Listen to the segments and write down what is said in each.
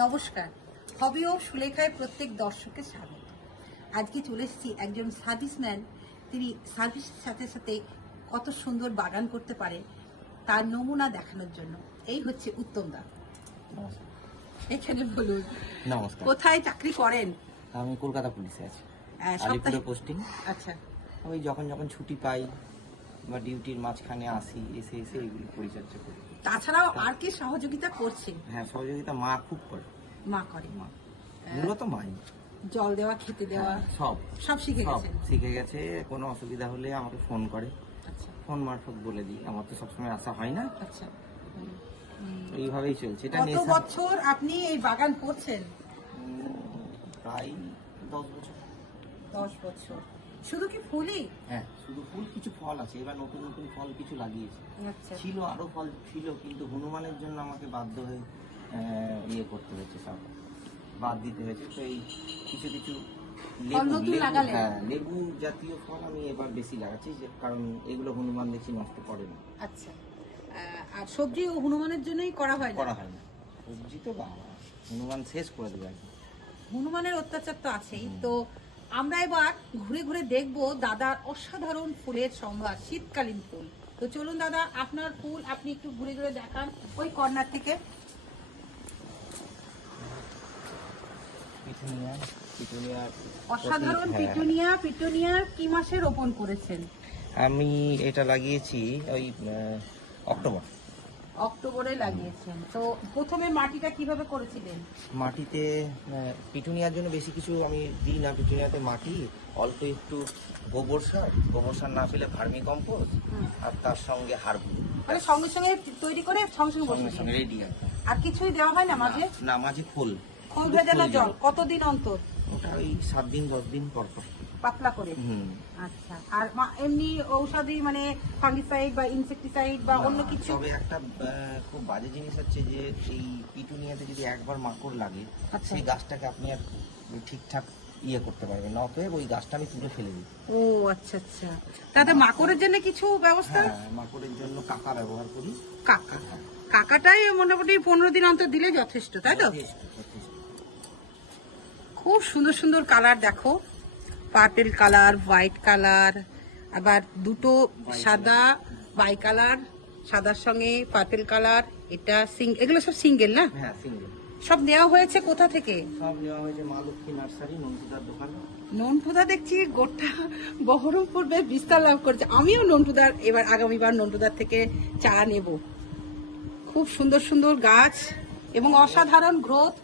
নমস্কার। হবি ও সুলেখায় প্রত্যেক দর্শকের স্বাগত। আজকে চলে এসেছি একজন সার্ভিসম্যান। তিনি সার্ভিসের সাথে সাথে কত সুন্দর বাগান করতে পারে তার নমুনা দেখানোর জন্য। এই হচ্ছে উত্তম দা। এখানে বলুন নমস্কার। কোথায় চাকরি করেন? আমি কলকাতা পুলিশে আছি। আলিপুরে পোস্টিং আচ্ছা। ওই যখন যখন ছুটি পাই বা ডিউটির মাঝখানে আসি এসে এসে এগুলি পরিচর্যা করি। তাছাড়াও আর কি সহযোগিতা করছে? হ্যাঁ সহযোগিতা মা খুব করে। মা করে। মা। মূলত মাই। জল দেওয়া খেতে দেওয়া হ্যাঁ, সব। সব শিখে গেছে? শিখে গেছে। কোনো অসুবিধা হলে আমাকে ফোন করে। আচ্ছা। ফোন মারফত বলে দিই। আমার তো সবসময় আসা হয় না। আচ্ছা। এইভাবেই চলছে। এটা কত বছর আপনি এই বাগান করছেন? প্রায় দশ বছর। দশ বছর। শুধু কি ফুলই? হ্যাঁ শুধু ফুল কিছু ফল আছে। এবার নতুন নতুন ফল কিছু লাগিয়েছে। আচ্ছা। ছিল আরও ফল ছিল কিন্তু হনুমানের জন্য আমাকে বাধ্য হয়ে ইয়ে করতে হয়েছে সব। বাদ দিতে হয়েছে। তো এই কিছু কিছু লাগালেন? হ্যাঁ লেবু জাতীয় ফল আমি এবার বেশি লাগাচ্ছি কারণ এগুলো হনুমান দেখছি নষ্ট করে না। আচ্ছা। আর সবজি ও হনুমানের জন্যই করা হয় করা হয় না। সবজি তো হনুমান শেষ করে দেবে হনুমানের অত্যাচার তো আছেই। তো আমরা এবার ঘুরে ঘুরে দেখব দাদার অসাধারণ ফুলের সম্ভার শীতকালীন ফুল। তো চলুন দাদা আপনার ফুল আপনি একটু ঘুরে ঘুরে দেখান ওই কর্নার থেকে। Petunia petunia. হ্যাঁ। পিটুনিয়া কি মাসে রোপণ করেছেন? আমি এটা লাগিয়েছি ওই অক্টোবর। অক্টোবরে লাগিয়েছেন। তো প্রথমে মাটিটা কীভাবে করেছিলেন? মাটিতে পিটুনিয়ার জন্য বেশি কিছু আমি দিই না। পিটুনিয়াতে মাটি অল্প একটু গোবর সার। গোবর সার না পেলে ভার্মি কম্পোস্ট আর তার সঙ্গে হারবু। মানে সঙ্গে সঙ্গে তৈরি করে সঙ্গে সঙ্গে সঙ্গে রেডি আর কিছুই দেওয়া হয় না মাঝে? না মাঝে ফুল খোল শুধু ভেজানো জল। কতদিন অন্তর? ওটা ওই সাত দিন দশ দিন পর পর। পাতলা করে। আচ্ছা। আর এমনি ঔষধি মানে ফাঙ্গিসাইড বা ইনসেকটিসাইড বা অন্য কিছু? তবে একটা খুব বাজে জিনিস হচ্ছে যে এই পিটুনিয়াতে যদি একবার মাকড় লাগে আচ্ছা। সেই গাছটাকে আপনি আর ঠিকঠাক ইয়ে করতে পারবেন না। অতএব ওই গাছটা আমি তুলে ফেলে দিই। ও আচ্ছা আচ্ছা। তাতে মাকড়ের জন্য কিছু ব্যবস্থা? হ্যাঁ মাকড়ের জন্য কাকা ব্যবহার করি। কাকা। কাকাটাই মোটামুটি পনেরো দিন অন্তর দিলে যথেষ্ট তাই তো। খুব সুন্দর সুন্দর কালার দেখো। পার্পেল কালার হোয়াইট কালার আবার দুটো সাদা বাই কালার সাদার সঙ্গে পার্পেল কালার এটা সিং এগুলো সব সিঙ্গেল না? হ্যাঁ সিঙ্গেল। সব নেওয়া হয়েছে কোথা থেকে? সব নেওয়া হয়েছে মা লক্ষ্মী নার্সারি নন্দিতার দোকান। নন্টুদা দেখছি গোটা বহরমপুর বেশ বিস্তার লাভ করেছে। আমিও নন্টুদার এবার আগামীবার নন্টুদার থেকে চারা নেব। খুব সুন্দর সুন্দর গাছ এবং অসাধারণ গ্রোথ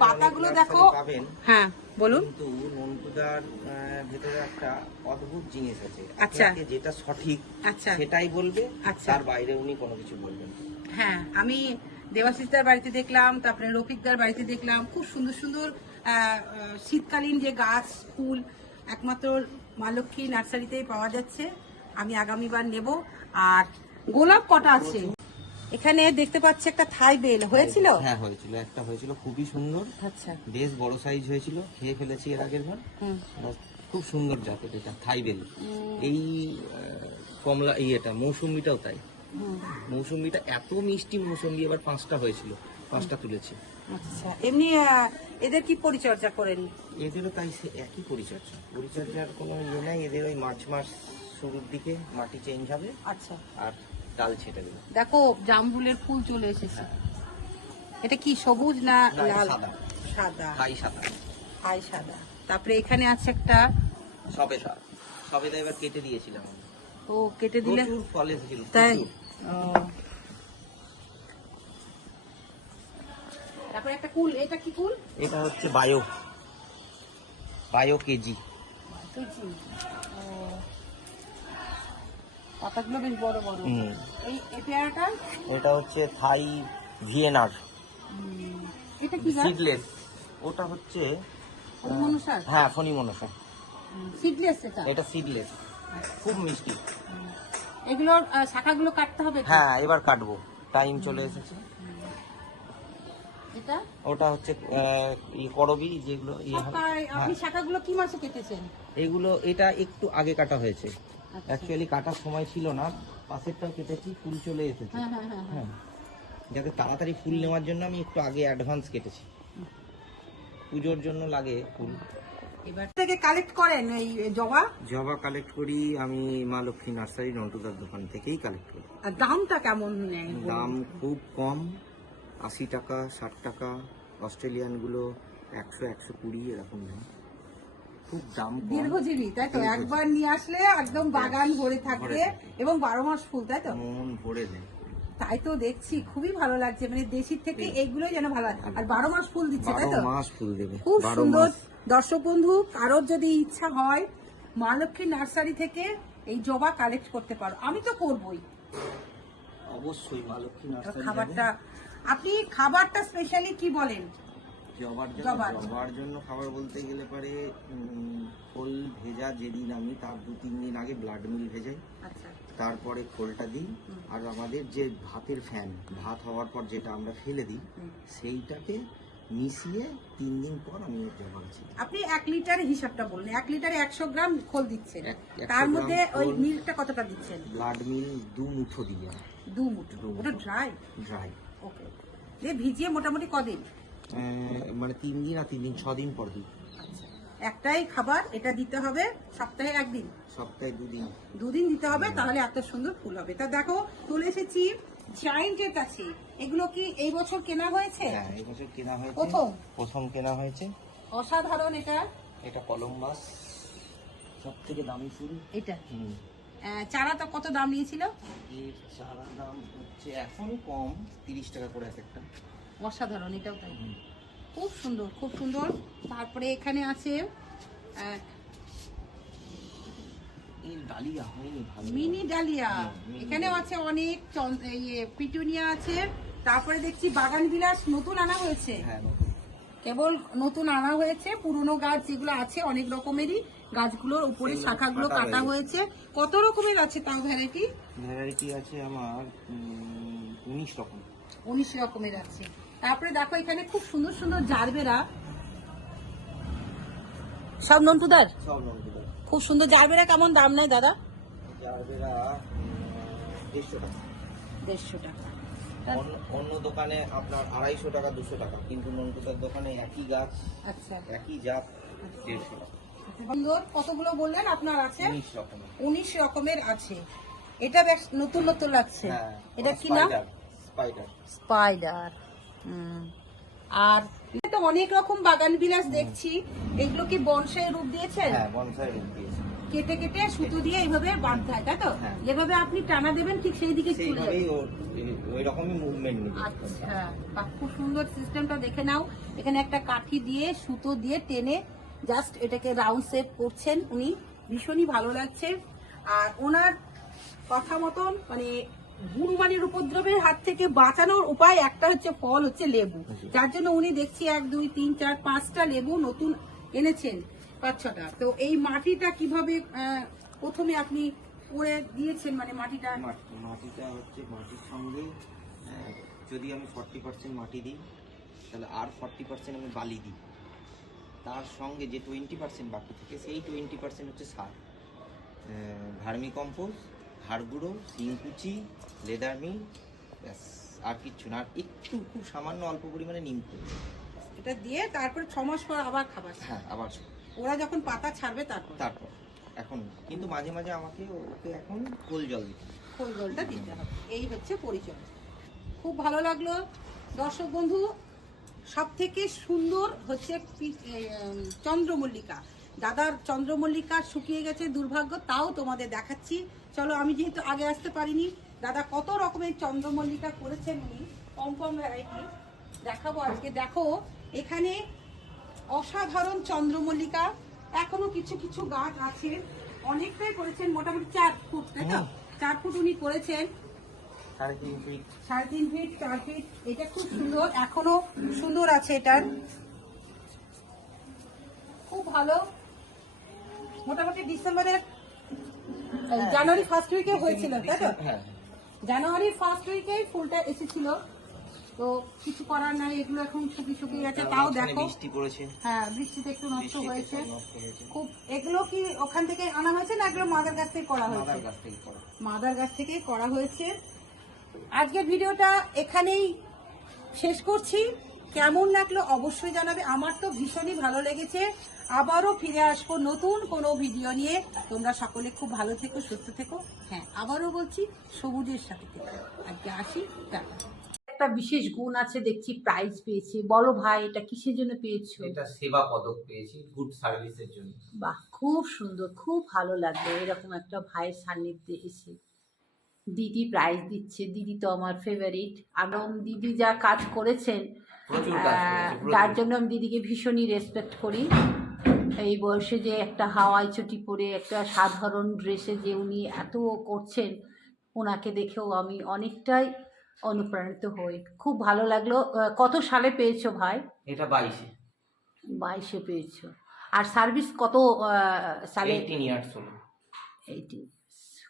পাতাগুলো দেখো। হ্যাঁ। বলুন। কিন্তু নন্টুদার ভেতরে একটা অদ্ভুত জিনিস আছে। আচ্ছা। যেটা সঠিক আচ্ছা। সেটাই বলবে আচ্ছা। তার বাইরে উনি কোনো কিছু বলবেন হ্যাঁ আমি দেবাশিসদার বাড়িতে দেখলাম তারপরে রফিকদার বাড়িতে দেখলাম খুব সুন্দর সুন্দর শীতকালীন যে গাছ ফুল একমাত্র মা লক্ষ্মী নার্সারিতেই পাওয়া যাচ্ছে। আমি আগামীবার নেব আর গোলাপ কটা আছে? এখানে দেখতে পাচ্ছি একটা থাই বেল হয়েছিল? হ্যাঁ হয়েছিল। একটা হয়েছিল খুবই সুন্দর। আচ্ছা। বেশ বড় সাইজ হয়েছিল। খেয়ে ফেলেছি এর আগের বার। খুব সুন্দর জাতের এটা থাই বেল। এই কমলা ইয়েটা মৌসুমিটাও তাই। হুম, মৌসুমিটা এত মিষ্টি মৌসুমি এবার পাঁচটা হয়েছিল। পাঁচটা তুলেছি। আচ্ছা এমনি এদের কি পরিচর্যা করেন? এদেরও তাই সে একই পরিচর্যা। পরিচর্যার কোনো ইয়ে নাই এদের ওই মার্চ মাস শুরুর দিকে মাটি চেঞ্জ হবে। আচ্ছা। আর ডাল ছেটে দেবে দেখো জামরুলের ফুল চলে এসেছে। এটা কি সবুজ না লাল? সাদা। সাদা। হাই সাদা। হাই সাদা। তারপরে এখানে আছে একটা সবে সবেদা এবার কেটে দিয়েছিলাম। ও কেটে দিলে? ফল এসেছিল তাই? তারপরে একটা কুল এটা কি কুল? এটা হচ্ছে বায়ো। Bio KG. ও। পাতাগুলো বেশ বড় বড়। এই পেয়ারাটা এটা হচ্ছে থাই ভিয়েনার। এটা কি সিডলেস। ওটা হচ্ছে হ্যাঁ ফণি মনসা সিডলেস এটা? এটা সিডলেস। খুব মিষ্টি। এগুলোর শাখাগুলো কাটতে হবে হ্যাঁ এবার কাটবো। টাইম চলে এসেছে। এটা? ওটা হচ্ছে আহ, করবি যেগুলো ইয়ে আপনি হ্যাঁ, শাখাগুলো কি মাসে কেটেছেন? এগুলো এটা একটু আগে কাটা হয়েছে। আচ্ছা। অ্যাকচুয়ালি কাটার সময় ছিল না পাশেরটাও কেটেছি ফুল চলে এসেছে। হ্যাঁ হ্যাঁ হ্যাঁ হ্যাঁ। যাতে তাড়াতাড়ি ফুল নেওয়ার জন্য আমি একটু আগে অ্যাডভান্স কেটেছি। পুজোর জন্য লাগে ফুল। এবার থেকে কালেক্ট করেন এই জবা? জবা কালেক্ট করি আমি মা লক্ষ্মী নার্সারি নন্টুদার দোকান থেকেই কালেক্ট করি। আর দামটা কেমন দাম খুব কম আশি টাকা ষাট টাকা অস্ট্রেলিয়ানগুলো একশো একশো কুড়ি এরকম নেয়। খুব দাম দীর্ঘজীবী তাই তো? একবার নিয়ে আসলে একদম বাগান ভরে থাকবে এবং বারো মাস ফুল তাই তো? মন ভরে দেয় তাই তো দেখছি খুবই ভালো লাগছে। মানে দেশির থেকে এইগুলোই যেন ভালো আর বারো মাস ফুল দিচ্ছে তাই তো? মাস ফুল দেবে। খুব সুন্দর। দর্শক বন্ধু কারোর যদি ইচ্ছা হয় মা লক্ষ্মী নার্সারি থেকে এই জবা কালেক্ট করতে পারো। আমি তো করবই। অবশ্যই মা লক্ষ্মী নার্সারি খাবারটা আপনি খাবারটা স্পেশালি কি বলেন? জবার জন্য জবার। জন্য। খাবার বলতে গেলে পারে খোল ভেজা যেদিন আমি তার দু তিন দিন আগে ব্লাড মিল ভেজাই। আচ্ছা। তারপরে খোলটা দিই। আর আমাদের যে ভাতের ফ্যান ভাত হওয়ার পর যেটা আমরা ফেলে দিই। সেইটাকে মিশিয়ে তিন দিন পর আমি আপনি এক লিটারের হিসাবটা বলুন এক লিটারে একশো গ্রাম খোল দিচ্ছেন। তার মধ্যে ওই মিল্কটা কতটা দিচ্ছেন? ব্লাড মিল দু মুঠো আমি দু মুঠো। ওটা। ড্রাই ড্রাই ওকে দিয়ে ভিজিয়ে মোটামুটি কদিন? মানে তিন দিন আর তিন দিন ছ দিন পর দিই আচ্ছা। একটাই খাবার এটা দিতে হবে সপ্তাহে একদিন। সপ্তাহে দুদিন। দুদিন দিতে হবে তাহলে এত সুন্দর ফুল হবে। তা দেখো চলে এসেছি জাইন্টের কাছে। এগুলো কি এই বছর কেনা হয়েছে? হ্যাঁ এবছর কেনা হয়েছে। প্রথম? প্রথম কেনা হয়েছে। অসাধারণ এটা। এটা কলম্বাস। সব থেকে দামি ফুল। এটা? চারাটা কত দাম নিয়েছিল? এর চারা দাম হচ্ছে এখন কম তিরিশ টাকা করে এক একটা। অসাধারণ এটাও তাই। খুব সুন্দর খুব সুন্দর। তারপরে এখানে আছে হয়নি ভালো। Mini dahlia. এখানেও আছে অনেক ইয়ে পিটুনিয়া আছে। তারপরে দেখছি বাগান বিলাস নতুন আনা হয়েছে। হ্যাঁ কেবল নতুন আনা হয়েছে। পুরনো গাছ যেগুলো আছে অনেক রকমেরই। গাছগুলোর উপরে শাখাগুলো কাটা। হয়েছে। কত রকমের আছে তাও ভ্যারাইটি? ভ্যারাইটি আছে আমার উনিশ রকম। উনিশ রকমের আছে। তারপরে দেখো এখানে খুব সুন্দর সুন্দর জারবেরা। সব নন্টুদার খুব সুন্দর জারবেরা কেমন দাম নেয় দাদা? দেড়শো টাকা। দেড়শো টাকা। অন্য দোকানে আপনার আড়াইশো টাকা দুশো টাকা। কিন্তু নন্টুদার দোকানে একই গাছ আচ্ছা। একই জাত দেড়শো টাকা। সুন্দর কতগুলো বললেন আপনার আছে? উনিশ রকমের। উনিশ রকমের আছে। এটা বেশ নতুন নতুন লাগছে। হ্যাঁ এটা কি নাম? স্পাইডার। স্পাইডার। আর এটা তো অনেক রকম বাগান বিলাস দেখছি। এগুলো কি বনসাই রূপ দিয়েছেন? হ্যাঁ বনসাই রূপ দিয়েছে। কেটে কেটে সুতো দিয়ে এইভাবে বাঁধতে হয় তাই তো? হ্যাঁ। যেভাবে আপনি টানা দেবেন ঠিক সেই দিকে চলে যাবে। ওই রকমই মুভমেন্ট আচ্ছা বাহ, খুব সুন্দর সিস্টেমটা দেখে নাও। এখানে একটা কাঠি দিয়ে সুতো দিয়ে টেনে জাস্ট এটাকে রাউন্ড শেপ করছেন উনি। ভীষণই ভালো লাগছে। আর ওনার কথা মতন মানে গুরুমানির উপদ্রবের হাত থেকে বাঁচানোর উপায় একটা হচ্ছে ফল হচ্ছে লেবু। যার জন্য উনি দেখছি এক, দুই, তিন, চার, পাঁচটা লেবু নতুন এনেছেন পাঁচ, ছটা। তো এই মাটিটা কীভাবে প্রথমে আপনি করে দিয়েছেন? মানে মাটিটা মাটিটা হচ্ছে মাটির সঙ্গে যদি আমি ফর্টি পার্সেন্ট মাটি দিই, তাহলে আর ফর্টি পার্সেন্ট আমি বালি দিই। তার সঙ্গে যে টোয়েন্টি পার্সেন্ট বাকি থাকে, সেই টোয়েন্টি পার্সেন্ট হচ্ছে সার। ভার্মি কম্পোজ হাড় গুঁড়ো শিংকুচি লেদার মিল ব্যাস আর কিচ্ছু না। আর একটু খুব সামান্য অল্প পরিমাণে নিম তেল। এটা দিয়ে তারপরে ছ মাস পর আবার খাবার হ্যাঁ আবার ওরা যখন পাতা ছাড়বে তারপর। তারপর। এখন কিন্তু মাঝে মাঝে আমাকে ওকে এখন কোল জল দিতে। খোল জলটা দিতে হবে। এই হচ্ছে পরিচয়। খুব ভালো লাগল। দর্শক বন্ধু সব থেকে সুন্দর হচ্ছে চন্দ্রমল্লিকা। দাদার চন্দ্রমল্লিকা শুকিয়ে গেছে দুর্ভাগ্য তাও তোমাদের দেখাচ্ছি। চলো আমি যেহেতু আগে আসতে পারিনি দাদা কত রকমের চন্দ্রমল্লিকা করেছেন উনি কম কম ভ্যারাইটি দেখাবো আজকে। দেখো এখানে অসাধারণ চন্দ্রমল্লিকা এখনও কিছু কিছু গাছ আছে অনেকটাই করেছেন মোটামুটি চার ফুট তাই তো? চার ফুট উনি করেছেন। সাড়ে তিন ফিট সাড়ে তিন ফিট চার ফিট এটা খুব সুন্দর এখনও সুন্দর আছে এটার। খুব ভালো। মোটামুটি ডিসেম্বরের জানুয়ারি ফার্স্ট উইকে হয়েছিল তাই তো? হ্যাঁ। জানুয়ারি ফার্স্ট উইকেই ফুলটা এসেছিল। তো কিছু করার নাই এগুলো এখন শুকিয়ে শুকিয়ে গেছে তাও দেখো। বৃষ্টি পড়েছে। হ্যাঁ বৃষ্টিতে একটু নষ্ট হয়েছে। খুব এগুলো কি ওখান থেকে আনা হয়েছে না এগুলো মাদার গাছ থেকে করা হয়েছে? মাদার গাছ থেকেই করা হয়েছে। আজকের ভিডিওটা এখানেই শেষ করছি। কেমন লাগল অবশ্যই জানাবে। আমার তো ভীষণই ভালো লেগেছে। আবারও ফিরে আসব নতুন কোনো ভিডিও নিয়ে। তোমরা সকলে খুব ভালো থেকো সুস্থ থেকো। হ্যাঁ আবারও বলছি সবুজের সাথে থেকো। আজকে আসি একটা বিশেষ গুণ আছে দেখছি প্রাইজ পেয়েছি। বলো ভাই এটা কিসের জন্য পেয়েছ? এটা সেবা পদক পেয়েছি গুড সার্ভিসের জন্য। বাহ খুব সুন্দর খুব ভালো লাগল। এরকম একটা ভাইয়ের সান্নিধ্যে এসে দিদি প্রাইজ দিচ্ছে। দিদি তো আমার ফেভারিট এবং দিদি যা কাজ করেছেন তার জন্য আমি দিদিকে ভীষণই রেসপেক্ট করি। এই বয়সে যে একটা হাওয়াই চটি পরে একটা সাধারণ ড্রেসে যে উনি এত করছেন ওনাকে দেখেও আমি অনেকটাই অনুপ্রাণিত হই। খুব ভালো লাগল। কত সালে পেয়েছ ভাই? এটা বাইশে। বাইশে পেয়েছ। আর সার্ভিস কত সালে?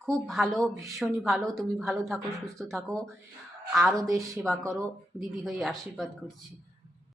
খুব ভালো ভীষণই ভালো। তুমি ভালো থাকো সুস্থ থাকো। আরও দেশ সেবা করো দিদি হয়ে আশীর্বাদ করছি।